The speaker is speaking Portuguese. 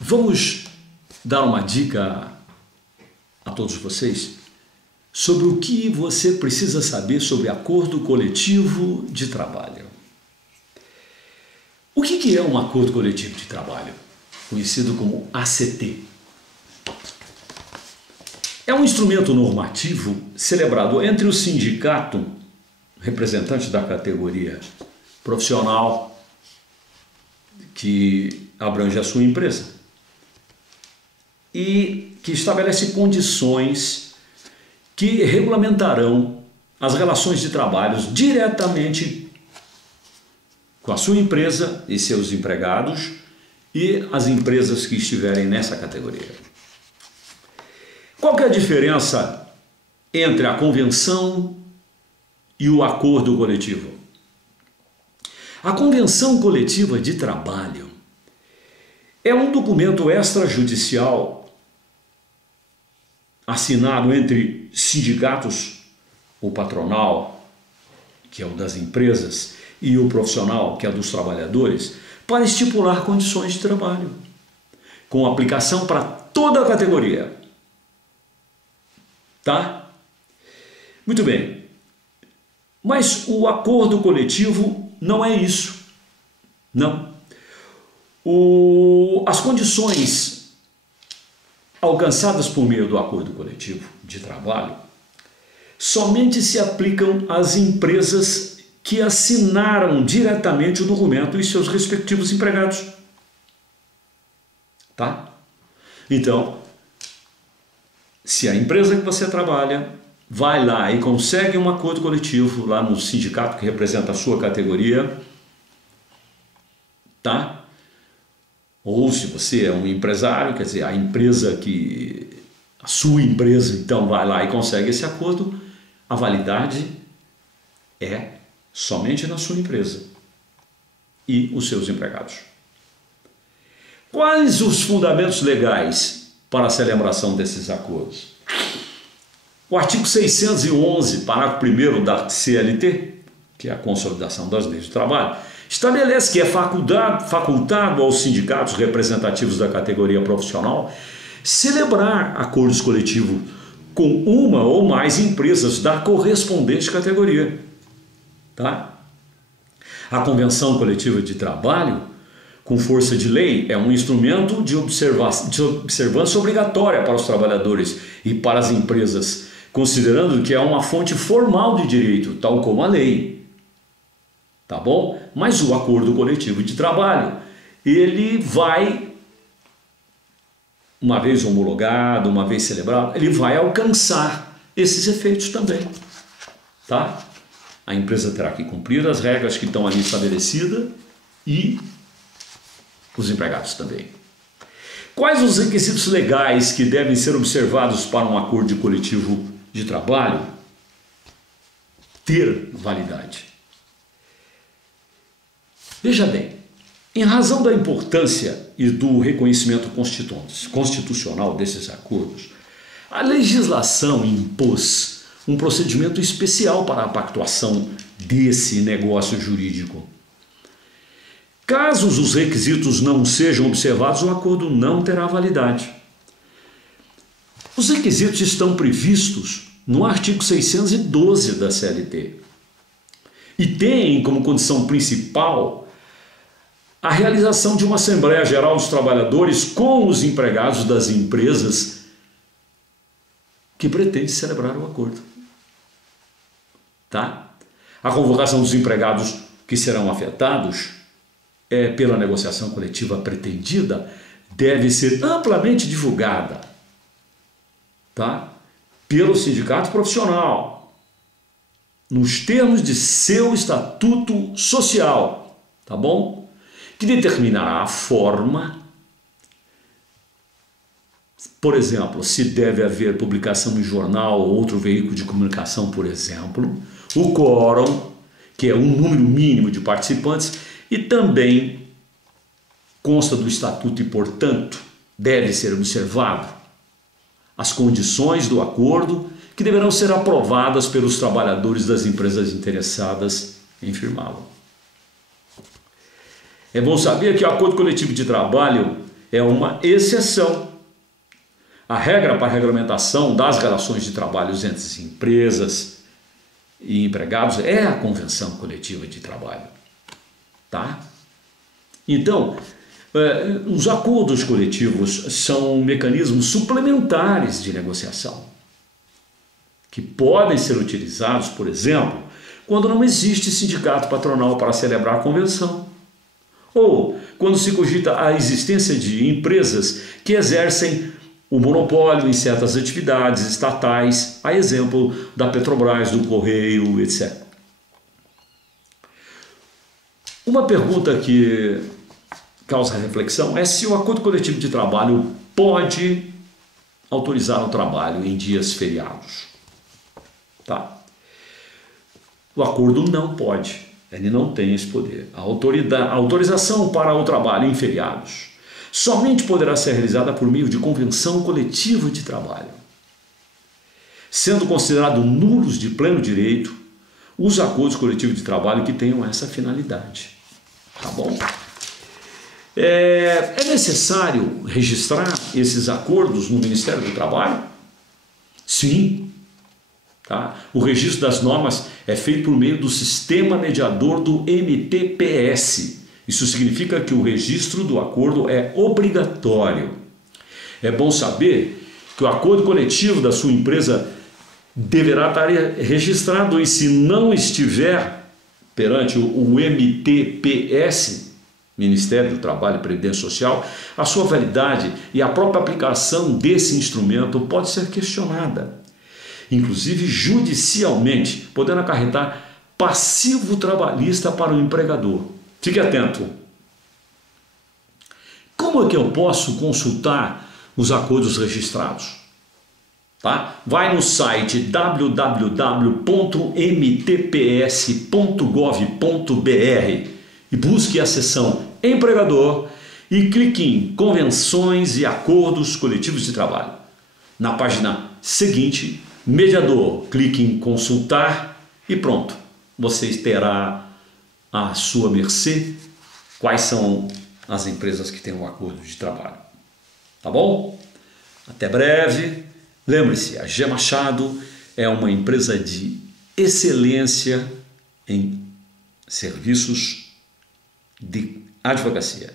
Vamos dar uma dica a todos vocês sobre o que você precisa saber sobre acordo coletivo de trabalho. O que é um acordo coletivo de trabalho, conhecido como ACT? É um instrumento normativo celebrado entre o sindicato, representante da categoria profissional que abrange a sua empresa, e que estabelece condições que regulamentarão as relações de trabalho diretamente com a sua empresa e seus empregados e as empresas que estiverem nessa categoria. Qual que é a diferença entre a convenção e o acordo coletivo? A convenção coletiva de trabalho é um documento extrajudicial assinado entre sindicatos, o patronal, que é o das empresas, e o profissional, que é o dos trabalhadores, para estipular condições de trabalho, com aplicação para toda a categoria. Tá? Muito bem. Mas o acordo coletivo não é isso. Não. As condições alcançadas por meio do acordo coletivo de trabalho somente se aplicam às empresas que assinaram diretamente o documento e seus respectivos empregados. Tá? Então, se a empresa que você trabalha vai lá e consegue um acordo coletivo lá no sindicato que representa a sua categoria, tá? Ou se você é um empresário, quer dizer, a sua empresa então vai lá e consegue esse acordo, a validade é somente na sua empresa e os seus empregados. Quais os fundamentos legais para a celebração desses acordos? O artigo 611, parágrafo 1º da CLT, que é a Consolidação das Leis do Trabalho, estabelece que é facultado aos sindicatos representativos da categoria profissional celebrar acordos coletivos com uma ou mais empresas da correspondente categoria. Tá? A Convenção Coletiva de Trabalho, com força de lei, é um instrumento de observância obrigatória para os trabalhadores e para as empresas, considerando que é uma fonte formal de direito, tal como a lei. Tá bom? Mas o acordo coletivo de trabalho, ele vai, uma vez homologado, uma vez celebrado, ele vai alcançar esses efeitos também. Tá? A empresa terá que cumprir as regras que estão ali estabelecidas e os empregados também. Quais os requisitos legais que devem ser observados para um acordo coletivo de trabalho ter validade? Veja bem, em razão da importância e do reconhecimento constitucional desses acordos, a legislação impôs um procedimento especial para a pactuação desse negócio jurídico. Caso os requisitos não sejam observados, o acordo não terá validade. Os requisitos estão previstos no artigo 612 da CLT e têm como condição principal a realização de uma Assembleia Geral dos Trabalhadores com os empregados das empresas que pretendem celebrar o acordo. Tá? A convocação dos empregados que serão afetados pela negociação coletiva pretendida deve ser amplamente divulgada, tá? Pelo sindicato profissional, nos termos de seu estatuto social, tá bom? Que determinará a forma, por exemplo, se deve haver publicação em jornal ou outro veículo de comunicação, por exemplo, o quórum, que é um número mínimo de participantes, e também consta do estatuto e, portanto, deve ser observado as condições do acordo que deverão ser aprovadas pelos trabalhadores das empresas interessadas em firmá-lo. É bom saber que o acordo coletivo de trabalho é uma exceção. A regra para a regulamentação das relações de trabalho entre empresas e empregados é a convenção coletiva de trabalho. Tá? Então, os acordos coletivos são mecanismos suplementares de negociação que podem ser utilizados, por exemplo, quando não existe sindicato patronal para celebrar a convenção, ou quando se cogita a existência de empresas que exercem o monopólio em certas atividades estatais, a exemplo da Petrobras, do Correio, etc. Uma pergunta que causa reflexão é se o acordo coletivo de trabalho pode autorizar o trabalho em dias feriados. Tá? O acordo não pode, ele não tem esse poder. A autorização para o trabalho em feriados somente poderá ser realizada por meio de convenção coletiva de trabalho, sendo considerados nulos de pleno direito os acordos coletivos de trabalho que tenham essa finalidade. Tá bom? É necessário registrar esses acordos no Ministério do Trabalho? Sim. Tá? O registro das normas é feito por meio do sistema mediador do MTPS. Isso significa que o registro do acordo é obrigatório. É bom saber que o acordo coletivo da sua empresa deverá estar registrado, e se não estiver perante o MTPS, Ministério do Trabalho e Previdência Social, a sua validade e a própria aplicação desse instrumento pode ser questionada, inclusive judicialmente, podendo acarretar passivo trabalhista para o empregador. Fique atento. Como é que eu posso consultar os acordos registrados? Tá? Vai no site www.mtps.gov.br e busque a seção Empregador e clique em Convenções e Acordos Coletivos de Trabalho. Na página seguinte, Mediador, clique em Consultar e pronto. Você terá à sua mercê quais são as empresas que têm um acordo de trabalho. Tá bom? Até breve. Lembre-se, a G Machado é uma empresa de excelência em serviços de advocacia.